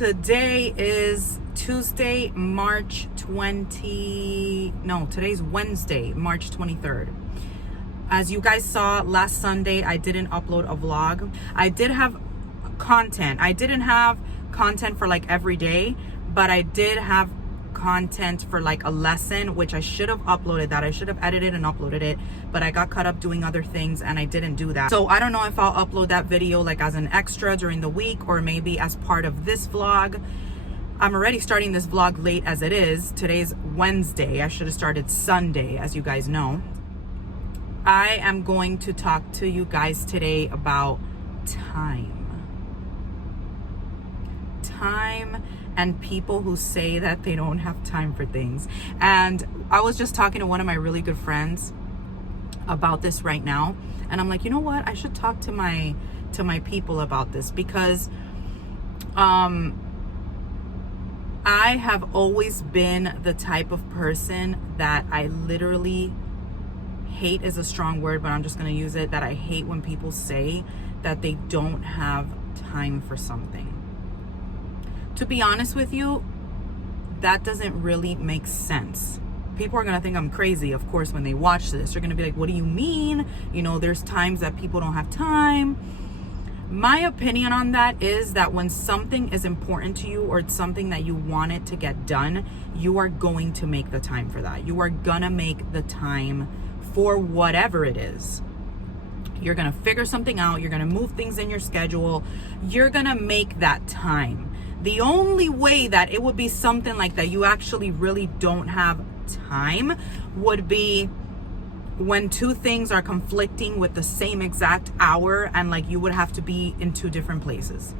Today is Tuesday, today's Wednesday, March 23rd. As you guys saw last Sunday, I didn't upload a vlog. I did have content. I didn't have content for like every day, but I did have content for like a lesson, which I should have uploaded that. I should have edited and uploaded it, but I got caught up doing other things and I didn't do that. So I don't know if I'll upload that video like as an extra during the week or maybe as part of this vlog. I'm already starting this vlog late as it is. Today's Wednesday. I should have started Sunday, as you guys know. I am going to talk to you guys today about time and people who say that they don't have time for things. And I was just talking to one of my really good friends about this right now, and I'm like, you know what, I should talk to my people about this, because I have always been the type of person that I literally hate is a strong word, but I'm just going to use it, that I hate when people say that they don't have time for something. To be honest with you, that doesn't really make sense. People are going to think I'm crazy, of course, when they watch this. They're going to be like, what do you mean? You know, there's times that people don't have time. My opinion on that is that when something is important to you or it's something that you want it to get done, you are going to make the time for that. You are going to make the time for whatever it is. You're going to figure something out. You're going to move things in your schedule. You're going to make that time. The only way that it would be something like that you actually really don't have time would be when two things are conflicting with the same exact hour and like you would have to be in two different places.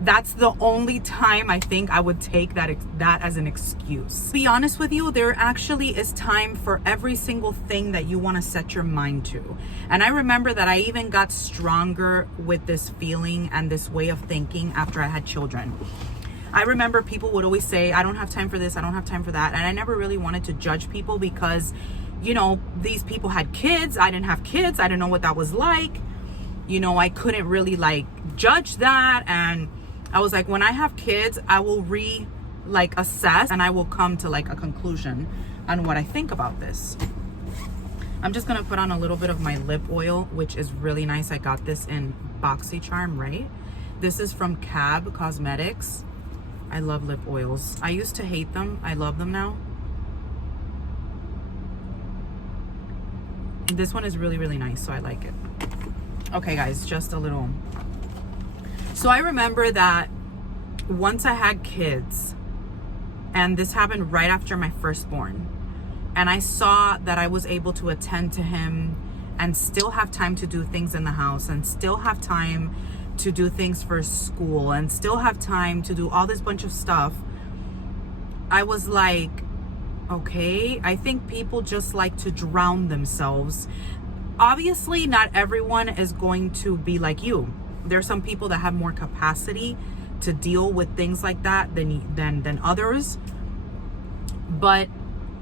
That's the only time I think I would take that as an excuse. To be honest with you, there actually is time for every single thing that you want to set your mind to. And I remember that I even got stronger with this feeling and this way of thinking after I had children. I remember people would always say, I don't have time for this, I don't have time for that. And I never really wanted to judge people because, you know, these people had kids. I didn't have kids. I didn't know what that was like. You know, I couldn't really like judge that. And I was like, when I have kids, I will assess and I will come to like a conclusion on what I think about this. I'm just gonna put on a little bit of my lip oil, which is really nice. I got this in BoxyCharm, right? This is from Cab Cosmetics. I love lip oils. I used to hate them. I love them now. This one is really, really nice, so I like it. Okay, guys, just a little. So I remember that once I had kids, and this happened right after my firstborn, and I saw that I was able to attend to him and still have time to do things in the house and still have time to do things for school and still have time to do all this bunch of stuff. I was like, okay, I think people just like to drown themselves. Obviously, not everyone is going to be like you. There's some people that have more capacity to deal with things like that than others. But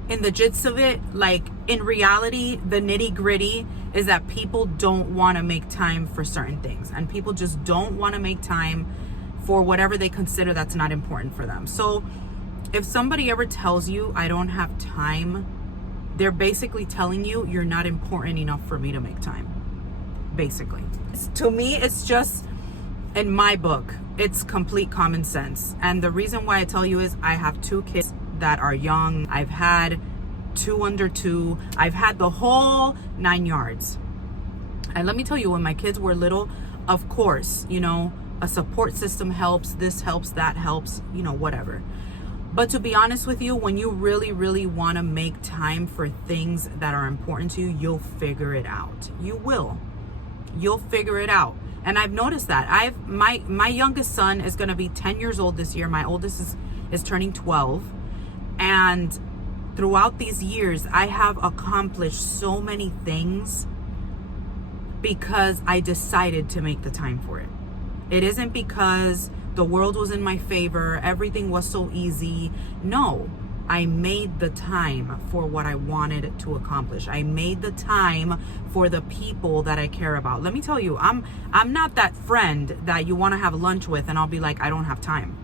in the gist of it, like in reality, the nitty gritty is that people don't want to make time for certain things, and people just don't want to make time for whatever they consider that's not important for them. So if somebody ever tells you I don't have time, they're basically telling you you're not important enough for me to make time. Basically, to me, it's just, in my book, it's complete common sense. And the reason why I tell you is I have two kids that are young. I've had 2 under 2. I've had the whole 9 yards. And let me tell you, when my kids were little, of course, you know, a support system helps, this helps, that helps, you know, whatever. But to be honest with you, when you really, really want to make time for things that are important to you, you'll figure it out. You will. You'll figure it out. And I've noticed that. My youngest son is going to be 10 years old this year. My oldest is turning 12. And throughout these years, I have accomplished so many things because I decided to make the time for it. It isn't because the world was in my favor, everything was so easy. No, I made the time for what I wanted to accomplish. I made the time for the people that I care about. Let me tell you, I'm not that friend that you want to have lunch with and I'll be like, I don't have time.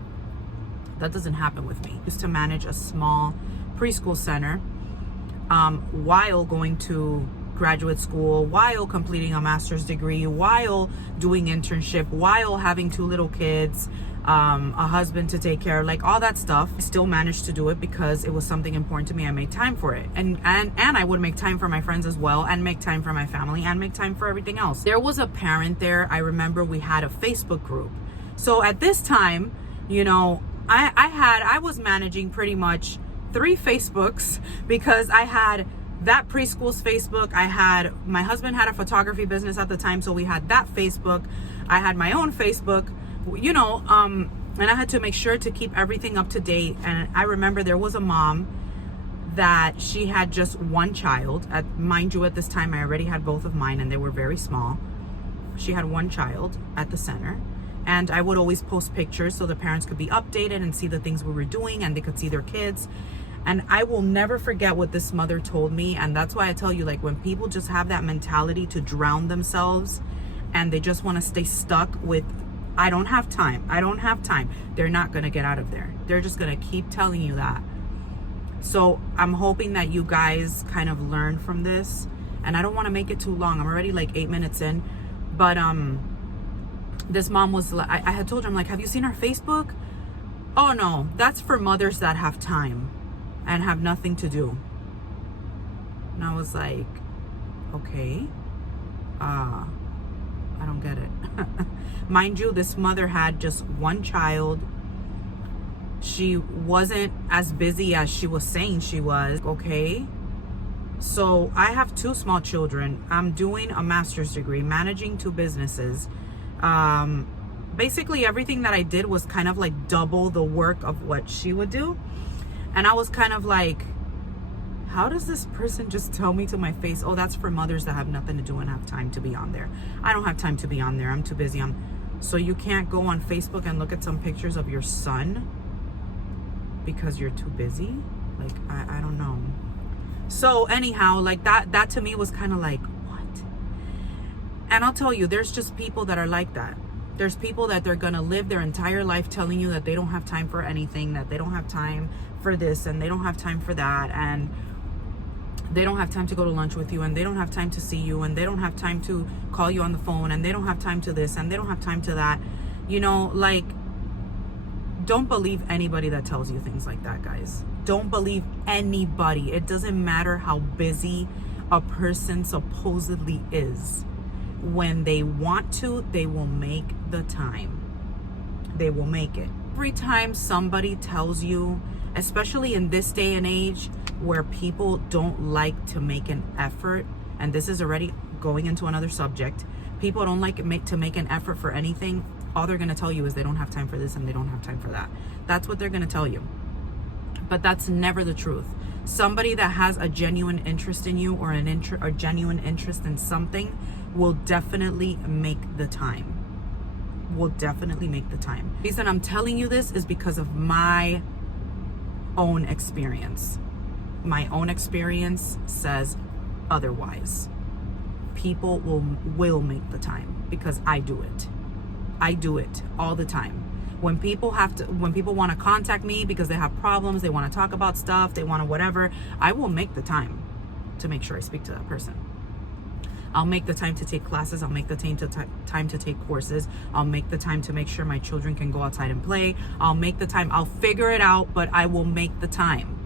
That doesn't happen with me. I used to manage a small preschool center while going to graduate school, while completing a master's degree, while doing internship, while having 2 little kids, a husband to take care of, like all that stuff. I still managed to do it because it was something important to me. I made time for it, and I would make time for my friends as well, and make time for my family, and make time for everything else. There was a parent there. I remember we had a Facebook group. So at this time, you know, I was managing pretty much 3 Facebooks, because I had that preschool's Facebook. My husband had a photography business at the time, so we had that Facebook. I had my own Facebook, you know, and I had to make sure to keep everything up to date. And I remember there was a mom that she had just 1 child. Mind you, at this time, I already had both of mine, and they were very small. She had 1 child at the center. And I would always post pictures so the parents could be updated and see the things we were doing, and they could see their kids. And I will never forget what this mother told me. And that's why I tell you, like, when people just have that mentality to drown themselves and they just want to stay stuck with, I don't have time, they're not going to get out of there. They're just going to keep telling you that. So I'm hoping that you guys kind of learn from this. And I don't want to make it too long. I'm already like 8 minutes in. But this mom was like, I had told her, I'm like, have you seen our Facebook? Oh no, that's for mothers that have time and have nothing to do. And I was like, okay, I don't get it. Mind you, this mother had just 1 child. She wasn't as busy as she was saying she was. Okay, so I have 2 small children. I'm doing a master's degree, managing 2 businesses. Basically everything that I did was kind of like double the work of what she would do. And I was kind of like, how does this person just tell me to my face, oh, that's for mothers that have nothing to do and have time to be on there? I don't have time to be on there. I'm too busy. So you can't go on Facebook and look at some pictures of your son because you're too busy? Like, I don't know. So anyhow, like that to me was kind of like, what? And I'll tell you, there's just people that are like that. There's people that they're gonna live their entire life telling you that they don't have time for anything, that they don't have time for this, and they don't have time for that, and they don't have time to go to lunch with you, and they don't have time to see you, and they don't have time to call you on the phone, and they don't have time to this, and they don't have time to that. You know, like, don't believe anybody that tells you things like that, guys. Don't believe anybody. It doesn't matter how busy a person supposedly is. When they want to, they will make the time. They will make it. Every time somebody tells you, especially in this day and age where people don't like to make an effort, and this is already going into another subject, people don't like to make an effort for anything. All they're going to tell you is they don't have time for this and they don't have time for that. That's what they're going to tell you. But that's never the truth. Somebody that has a genuine interest in you, or a genuine interest in something, will definitely make the time. Will definitely make the time. The reason I'm telling you this is because of my own experience. My own experience says otherwise. People will make the time, because I do it. I do it all the time. When people want to contact me because they have problems, they want to talk about stuff, they want to whatever, I will make the time to make sure I speak to that person. I'll make the time to take classes. I'll make the time to take courses. I'll make the time to make sure my children can go outside and play. I'll make the time. I'll figure it out, but I will make the time.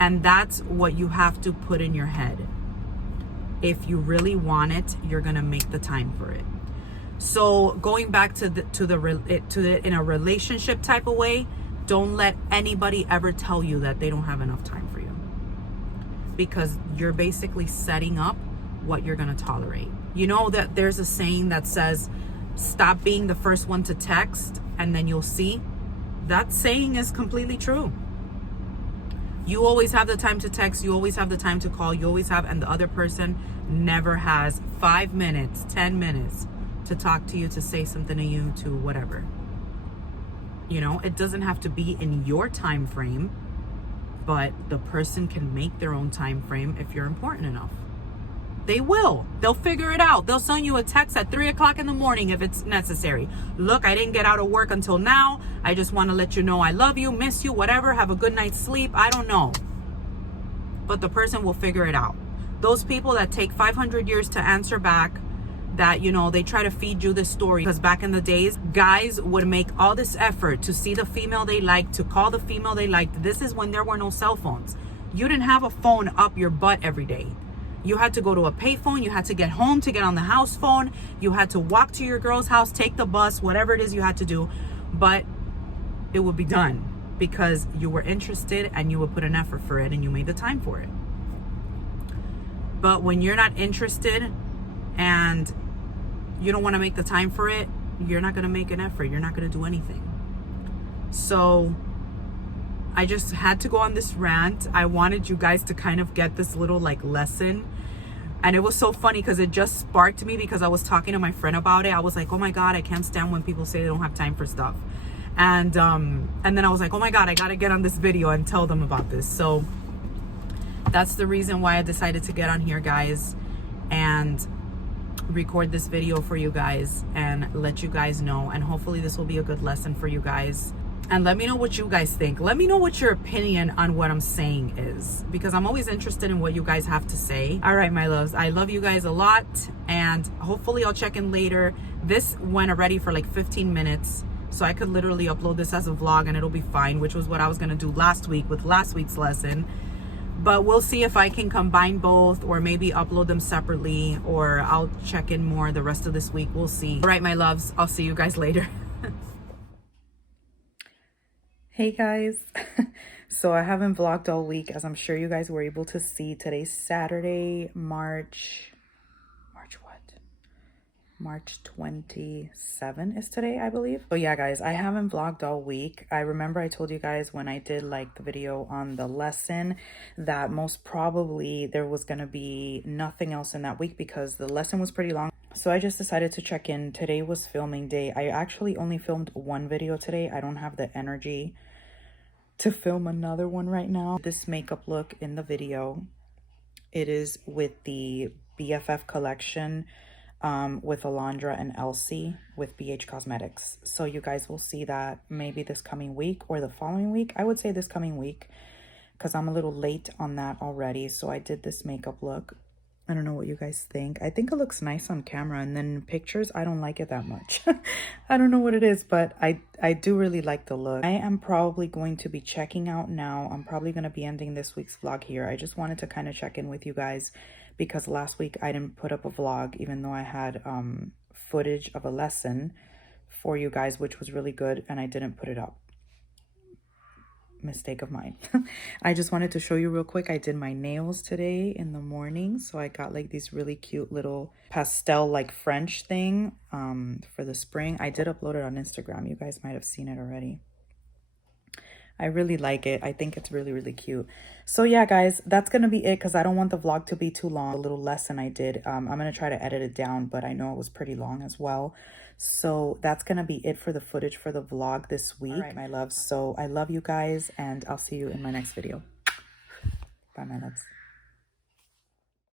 And that's what you have to put in your head. If you really want it, you're going to make the time for it. So going back to in a relationship type of way, don't let anybody ever tell you that they don't have enough time for you, because you're basically setting up what you're going to tolerate. You know that there's a saying that says, stop being the first one to text and then you'll see. That saying is completely true. You always have the time to text, you always have the time to call, you always have, and the other person never has 5 minutes, 10 minutes to talk to you, to say something to you, to whatever. You know, it doesn't have to be in your time frame, but the person can make their own time frame if you're important enough. They will. They'll figure it out. They'll send you a text at 3 o'clock in the morning if it's necessary. Look, I didn't get out of work until now. I just want to let you know I love you, miss you, whatever. Have a good night's sleep. I don't know. But the person will figure it out. Those people that take 500 years to answer back, that, you know, they try to feed you this story. Because back in the days, guys would make all this effort to see the female they liked, to call the female they liked. This is when there were no cell phones. You didn't have a phone up your butt every day. You had to go to a payphone. You had to get home to get on the house phone. You had to walk to your girl's house, take the bus, whatever it is you had to do. But it would be done because you were interested and you would put an effort for it and you made the time for it. But when you're not interested and you don't want to make the time for it, you're not going to make an effort. You're not going to do anything. So I just had to go on this rant. I wanted you guys to kind of get this little like lesson. And it was so funny because it just sparked me because I was talking to my friend about it. I was like, oh my God, I can't stand when people say they don't have time for stuff. And then I was like, oh my God, I got to get on this video and tell them about this. So that's the reason why I decided to get on here, guys, and record this video for you guys and let you guys know. And hopefully this will be a good lesson for you guys. And let me know what you guys think. Let me know what your opinion on what I'm saying is, because I'm always interested in what you guys have to say. All right, my loves, I love you guys a lot, and hopefully I'll check in later. This went already for like 15 minutes, so I could literally upload this as a vlog and it'll be fine, which was what I was gonna do last week with last week's lesson. But we'll see if I can combine both, or maybe upload them separately, or I'll check in more the rest of this week. We'll see. All right, my loves, I'll see you guys later. Hey guys, so I haven't vlogged all week, as I'm sure you guys were able to see. Today's Saturday, March 27 is today, I believe. So yeah, guys, I haven't vlogged all week. I remember I told you guys when I did like the video on the lesson that most probably there was gonna be nothing else in that week because the lesson was pretty long. So I just decided to check in. Today was filming day. I actually only filmed one video today. I don't have the energy to film another one right now. This makeup look in the video, it is with the BFF collection with Alondra and Elsie with BH Cosmetics. So you guys will see that maybe this coming week or the following week. I would say this coming week because I'm a little late on that already. So I did this makeup look. I don't know what you guys think. I think it looks nice on camera, and then in pictures, I don't like it that much. I don't know what it is, but I do really like the look. I am probably going to be checking out now. I'm probably going to be ending this week's vlog here. I just wanted to kind of check in with you guys because last week I didn't put up a vlog, even though I had footage of a lesson for you guys, which was really good, and I didn't put it up. Mistake of mine. I just wanted to show you real quick. I did my nails today in the morning, so I got like these really cute little pastel like French thing for the spring. I did upload it on Instagram. You guys might have seen it already. I really like it. I think it's really, really cute. So yeah, guys, that's gonna be it because I don't want the vlog to be too long. The little lesson I did, I'm gonna try to edit it down, but I know it was pretty long as well. So that's gonna be it for the footage for the vlog this week. All right, my loves. So I love you guys, and I'll see you in my next video. Bye, my loves.